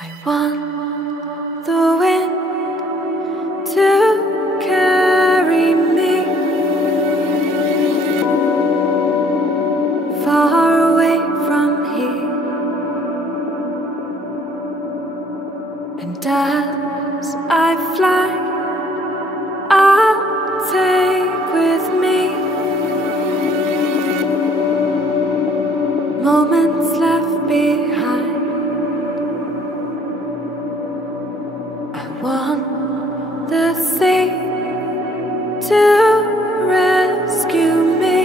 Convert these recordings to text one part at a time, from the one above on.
I want the wind to carry me far away from here, and as I fly, I'll take with me moments left behind. I want the sea to rescue me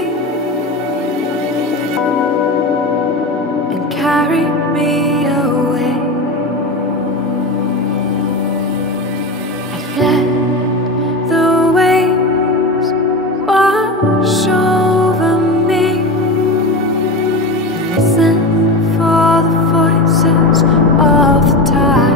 and carry me away. I let the waves wash over me and listen for the voices of the tide.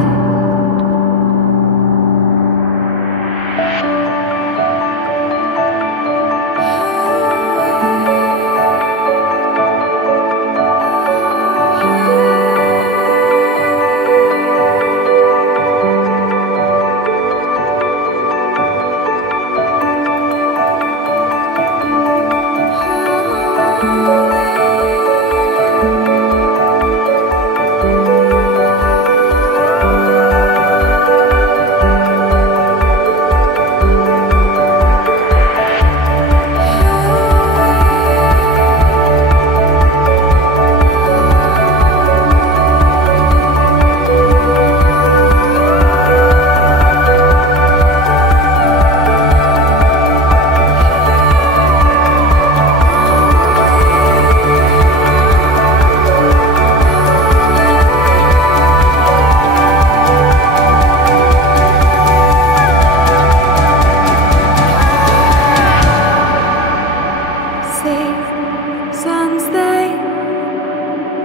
Seasons, they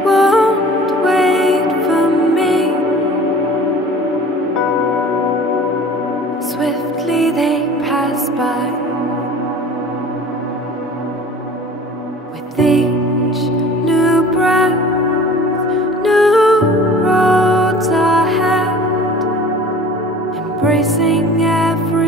won't wait for me. Swiftly they pass by. With each new breath, new roads ahead, embracing every